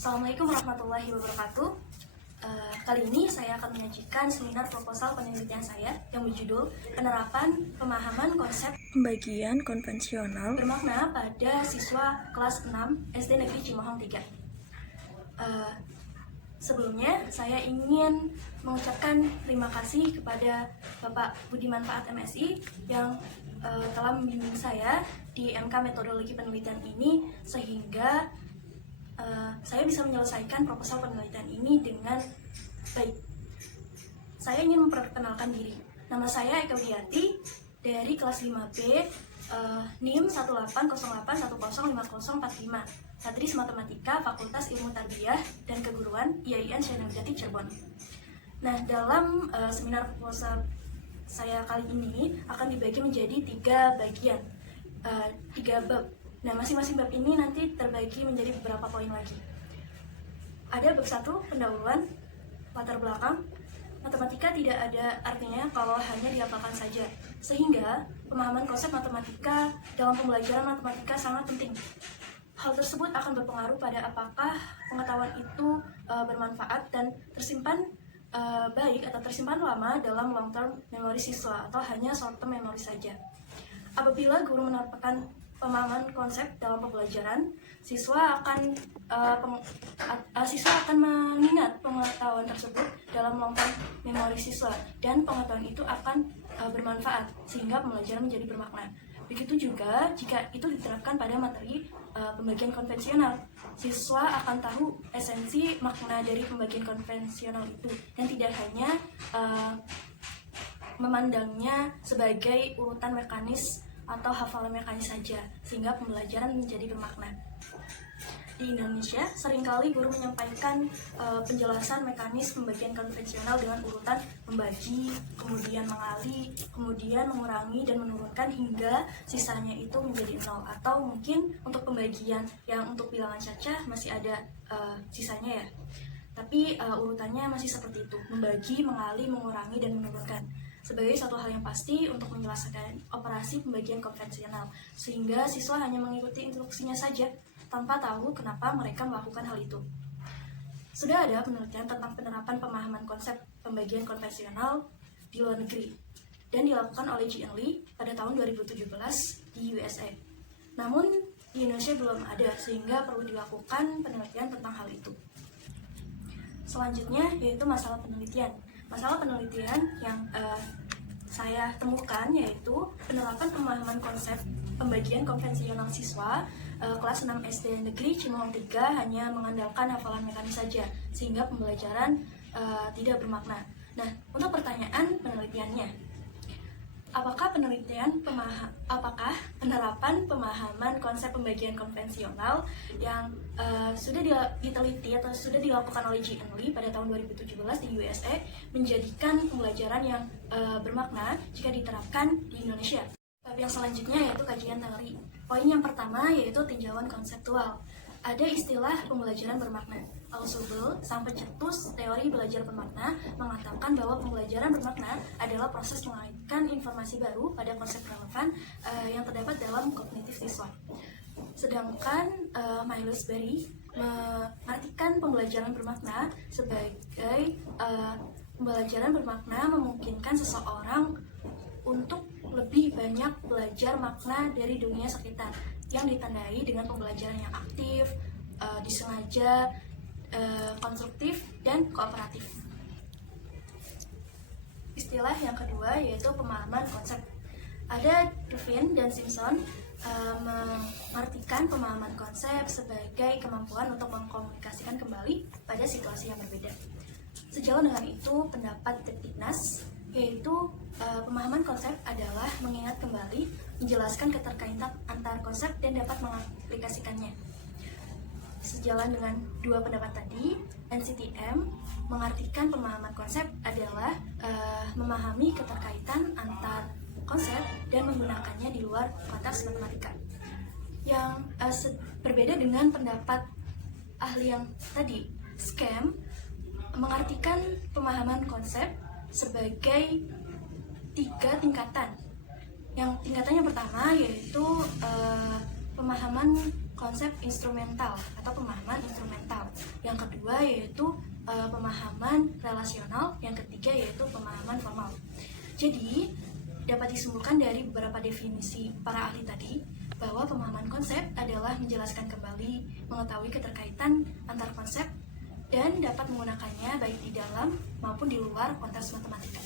Assalamualaikum warahmatullahi wabarakatuh. Kali ini saya akan menyajikan seminar proposal penelitian saya yang berjudul Penerapan Pemahaman Konsep Pembagian konvensional Bermakna pada Siswa Kelas 6 SD Negeri Cimohong 3. Sebelumnya, saya ingin mengucapkan terima kasih kepada Bapak Budi Manfaat MSI yang telah membimbing saya di MK Metodologi Penelitian ini sehingga saya bisa menyelesaikan proposal penelitian ini dengan baik. Saya ingin memperkenalkan diri. Nama saya Eka Wiyati dari kelas 5B, NIM 18081050545, Tadris Matematika, Fakultas Ilmu Tarbiyah dan Keguruan, IAIN Syekh Nurjati, Cirebon. Nah, dalam seminar proposal saya kali ini akan dibagi menjadi 3 bagian, 3 bab. Nah, masing-masing bab ini nanti terbagi menjadi beberapa poin lagi. Ada bab 1, pendahuluan, latar belakang. Matematika tidak ada artinya kalau hanya dihafalkan saja, sehingga pemahaman konsep matematika dalam pembelajaran matematika sangat penting. Hal tersebut akan berpengaruh pada apakah pengetahuan itu bermanfaat dan tersimpan baik atau tersimpan lama dalam long term memori siswa atau hanya short term memori saja. Apabila guru menerapkan pemahaman konsep dalam pembelajaran, siswa akan mengingat pengetahuan tersebut dalam long term memori siswa dan pengetahuan itu akan bermanfaat sehingga pembelajaran menjadi bermakna. Begitu juga jika itu diterapkan pada materi pembagian konvensional, siswa akan tahu esensi makna dari pembagian konvensional itu dan tidak hanya memandangnya sebagai urutan mekanis atau hafalan mekanis saja, sehingga pembelajaran menjadi bermakna. Di Indonesia, seringkali guru menyampaikan penjelasan mekanis pembagian konvensional dengan urutan membagi, kemudian mengali, kemudian mengurangi dan menurunkan hingga sisanya itu menjadi 0. Atau mungkin untuk pembagian yang untuk bilangan cacah masih ada sisanya ya. Tapi urutannya masih seperti itu, membagi, mengali, mengurangi, dan menurunkan. Sebagai satu hal yang pasti untuk menjelaskan operasi pembagian konvensional, sehingga siswa hanya mengikuti instruksinya saja tanpa tahu kenapa mereka melakukan hal itu. Sudah ada penelitian tentang penerapan pemahaman konsep pembagian konvensional di luar negeri dan dilakukan oleh Ji-en Lee pada tahun 2017 di USA. Namun di Indonesia belum ada, sehingga perlu dilakukan penelitian tentang hal itu. Selanjutnya yaitu masalah penelitian. Masalah penelitian yang saya temukan yaitu penerapan pemahaman konsep pembagian konvensional siswa kelas 6 SD Negeri Cimohong 3 hanya mengandalkan hafalan mekanis saja, sehingga pembelajaran tidak bermakna. Nah, untuk pertanyaan penelitiannya, apakah penerapan pemahaman konsep pembagian konvensional yang sudah diteliti atau sudah dilakukan oleh Ji-en Lee pada tahun 2017 di USA menjadikan pembelajaran yang bermakna jika diterapkan di Indonesia? Bab yang selanjutnya yaitu kajian teori. Poin yang pertama yaitu tinjauan konseptual. Ada istilah pembelajaran bermakna. Al-Subul, sang pencetus teori belajar bermakna, mengatakan bahwa pembelajaran bermakna adalah proses mengaitkan informasi baru pada konsep relevan yang terdapat dalam kognitif siswa. Sedangkan Miles Berry mengartikan pembelajaran bermakna sebagai pembelajaran bermakna memungkinkan seseorang untuk lebih banyak belajar makna dari dunia sekitar yang ditandai dengan pembelajaran yang aktif, disengaja, konstruktif, dan kooperatif. Istilah yang kedua yaitu pemahaman konsep. Ada Duvin dan Simpson mengartikan pemahaman konsep sebagai kemampuan untuk mengkomunikasikan kembali pada situasi yang berbeda. Sejalan dengan itu, pendapat Deptiknas yaitu pemahaman konsep adalah mengingat kembali, menjelaskan keterkaitan antar konsep dan dapat mengaplikasikannya. Sejalan dengan dua pendapat tadi, NCTM mengartikan pemahaman konsep adalah memahami keterkaitan antar konsep dan menggunakannya di luar konteks matematika. Yang berbeda dengan pendapat ahli yang tadi, SCAM mengartikan pemahaman konsep sebagai 3 tingkatan. Yang tingkatan yang pertama yaitu pemahaman konsep instrumental atau pemahaman instrumental. yang kedua yaitu pemahaman relasional, yang ketiga yaitu pemahaman formal. Jadi, dapat disimpulkan dari beberapa definisi para ahli tadi bahwa pemahaman konsep adalah menjelaskan kembali, mengetahui keterkaitan antar konsep, dan dapat menggunakannya baik di dalam maupun di luar konteks matematika.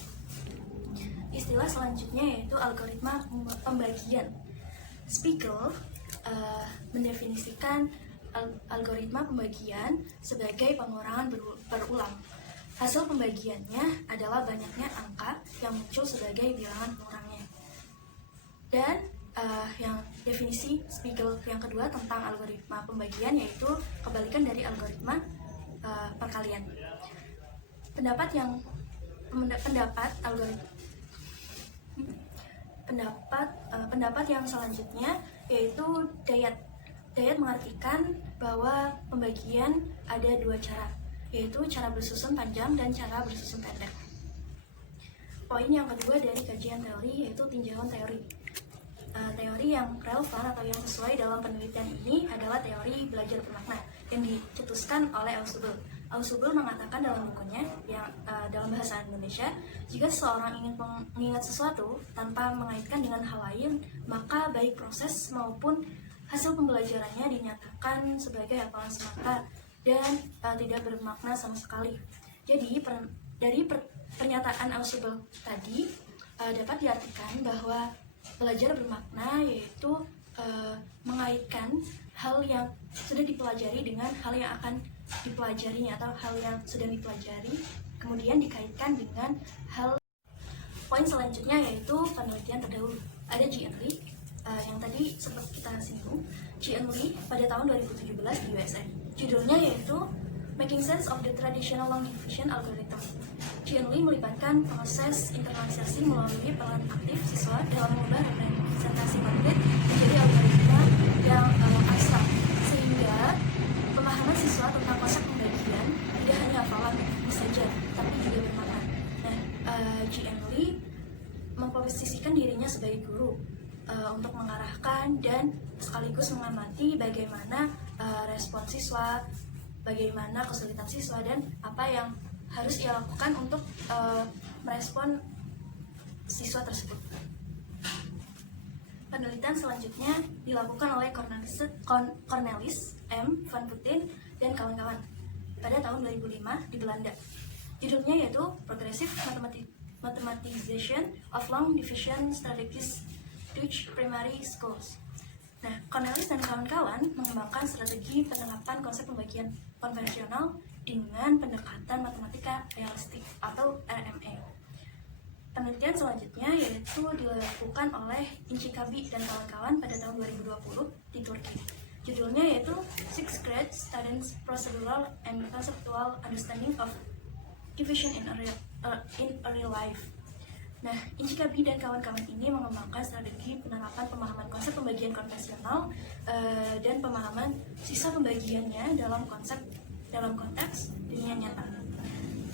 Istilah selanjutnya yaitu algoritma pembagian. Spiegel mendefinisikan algoritma pembagian sebagai pengurangan berulang. Hasil pembagiannya adalah banyaknya angka yang muncul sebagai bilangan pengurangnya. Dan yang definisi Spiegel yang kedua tentang algoritma pembagian yaitu kebalikan dari algoritma perkalian. Pendapat yang selanjutnya yaitu Dayat. Dayat mengartikan bahwa pembagian ada dua cara, yaitu cara bersusun panjang dan cara bersusun pendek. Poin yang kedua dari kajian teori yaitu tinjauan teori. Teori yang relevan atau yang sesuai dalam penelitian ini adalah teori belajar bermakna yang dicetuskan oleh Ausubel. Ausubel mengatakan dalam bukunya yang dalam bahasa Indonesia, jika seseorang ingin mengingat sesuatu tanpa mengaitkan dengan hal lain, maka baik proses maupun hasil pembelajarannya dinyatakan sebagai hafalan semata dan tidak bermakna sama sekali. Jadi dari pernyataan Ausubel tadi dapat diartikan bahwa belajar bermakna yaitu mengaitkan hal yang sudah dipelajari dengan hal yang akan dipelajarinya atau hal yang sedang dipelajari kemudian dikaitkan dengan hal. Poin selanjutnya yaitu penelitian terdahulu. Ada G.N. Lee yang tadi sempat kita singgung. G.N. Lee pada tahun 2017 di USA. Judulnya yaitu Making Sense of the Traditional Long Division Algorithm. G.N. Lee melibatkan proses internalisasi melalui peran aktif siswa dalam mengubah representasi konkret menjadi algoritma yang abstrak, sehingga pemahaman siswa tentang konsep pembagian tidak hanya hafalan saja, tapi juga bermakna. Nah, G.N. Lee memposisikan dirinya sebagai guru untuk mengarahkan dan sekaligus mengamati bagaimana respon siswa, bagaimana kesulitan siswa, dan apa yang harus ia lakukan untuk merespon siswa tersebut. Penelitian selanjutnya dilakukan oleh Cornelis M. van Putten dan kawan-kawan pada tahun 2005 di Belanda. Judulnya yaitu Progressive Mathematization of Long Division Strategies Dutch Primary Schools. Nah, Cornelis dan kawan-kawan mengembangkan strategi penerapan konsep pembagian konvensional dengan pendekatan matematika realistik atau RMA. Penelitian selanjutnya yaitu dilakukan oleh Inchikabi dan kawan-kawan pada tahun 2020 di Turki. Judulnya yaitu Sixth Grade Students Procedural and Conceptual Understanding of Division in a Real Life. Nah, Inchikabi dan kawan-kawan ini mengembangkan strategi penerapan pemahaman konsep pembagian konvensional dan pemahaman sisa pembagiannya dalam konteks dunia nyata.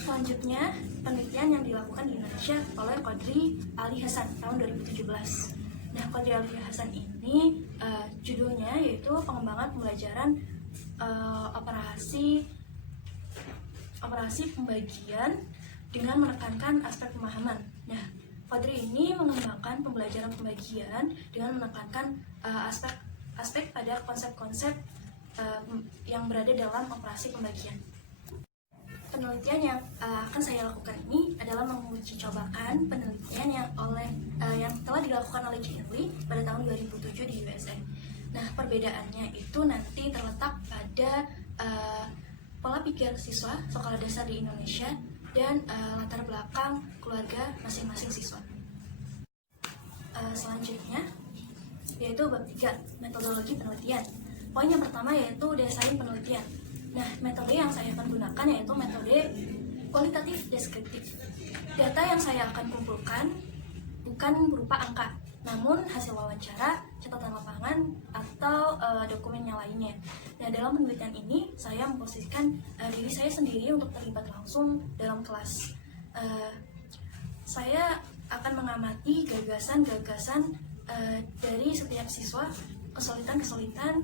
Selanjutnya, penelitian yang dilakukan di Indonesia oleh Qadri Ali Hasan tahun 2017. Nah, Qadri Ali Hasan ini judulnya yaitu pengembangan pembelajaran operasi pembagian dengan menekankan aspek pemahaman. Nah, Qadri ini mengembangkan pembelajaran pembagian dengan menekankan aspek pada konsep-konsep yang berada dalam operasi pembagian. Penelitian yang akan saya lakukan ini adalah menguji cobakan penelitian yang telah dilakukan oleh G.N. Lee pada tahun 2007 di USA. Nah, perbedaannya itu nanti terletak pada pola pikir siswa sekolah dasar di Indonesia dan latar belakang keluarga masing-masing siswa. Selanjutnya yaitu bab 3, metodologi penelitian. Poin yang pertama yaitu desain penelitian. Nah, metode yang saya akan gunakan yaitu metode kualitatif deskriptif. Data yang saya akan kumpulkan bukan berupa angka, namun hasil wawancara, catatan lapangan, atau dokumen yang lainnya. Nah, dalam penelitian ini, saya memposisikan diri saya sendiri untuk terlibat langsung dalam kelas. Saya akan mengamati gagasan-gagasan dari setiap siswa, kesulitan-kesulitan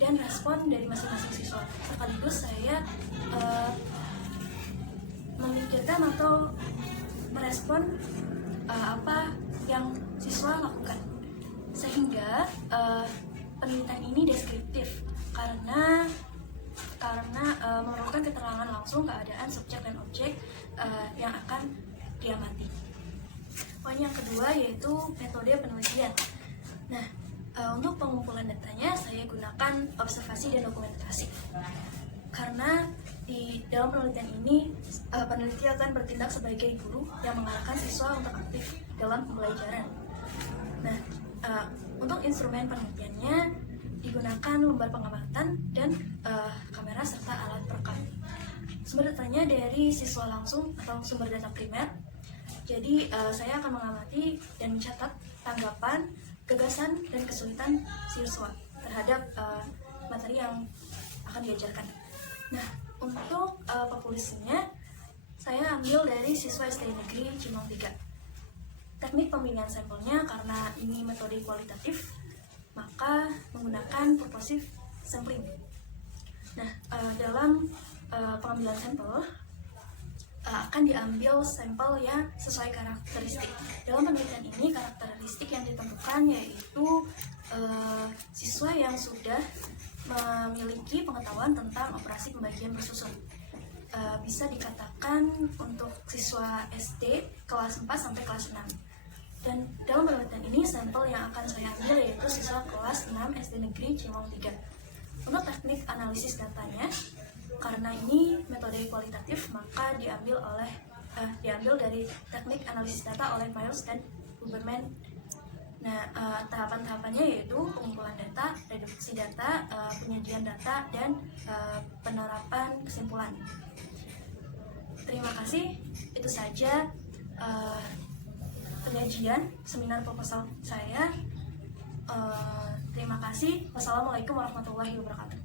dan respon dari masing-masing siswa. Sekaligus saya memikirkan atau merespon apa yang siswa lakukan, sehingga penelitian ini deskriptif karena memerlukan keterangan langsung keadaan subjek dan objek yang akan diamati. Poin yang kedua yaitu metode penelitian. Nah, untuk pengumpulan datanya saya gunakan observasi dan dokumentasi. Karena di dalam penelitian ini peneliti akan bertindak sebagai guru yang mengarahkan siswa untuk aktif dalam pembelajaran. Nah, untuk instrumen penelitiannya digunakan lembar pengamatan dan kamera serta alat perekam. Sumber datanya dari siswa langsung atau sumber data primer. Jadi saya akan mengamati dan mencatat tanggapan, gagasan, dan kesulitan siswa terhadap materi yang akan diajarkan. Nah, untuk populasinya saya ambil dari siswa SD Negeri Cimong 3. Teknik pemilihan sampelnya karena ini metode kualitatif, maka menggunakan purposive sampling. Nah, dalam pengambilan sampel akan diambil sampel yang sesuai karakteristik. Dalam penelitian ini karakteristik yang ditentukan yaitu siswa yang sudah memiliki pengetahuan tentang operasi pembagian bersusun. Bisa dikatakan untuk siswa SD kelas 4 sampai kelas 6. Dan dalam penelitian ini sampel yang akan saya ambil yaitu siswa kelas 6 SD Negeri Cimong 3. Untuk teknik analisis datanya, karena ini metode kualitatif, maka diambil dari teknik analisis data oleh Miles dan Huberman. Nah, tahapan-tahapannya yaitu pengumpulan data, reduksi data, penyajian data, dan penerapan kesimpulan. Terima kasih, itu saja penyajian seminar proposal saya. Terima kasih. Wassalamualaikum warahmatullahi wabarakatuh.